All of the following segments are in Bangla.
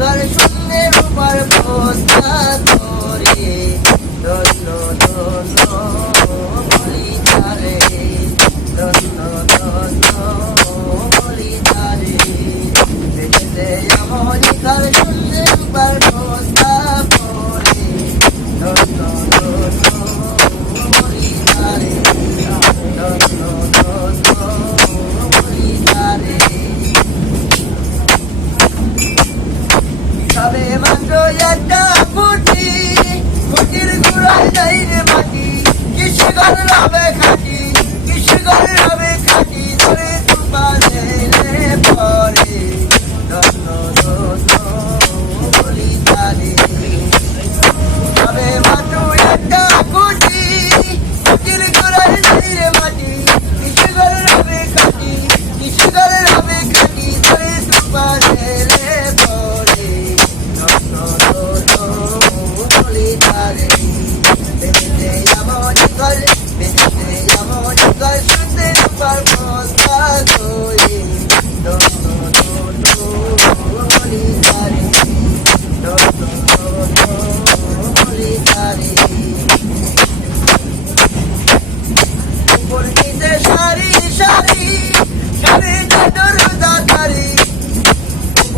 দর্শনের উপর বস্তা ধরে ধন্য ধন্য বলি ধন্য ধন্য ছোট্ট একটা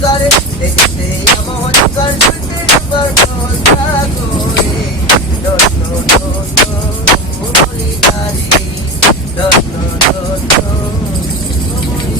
got it.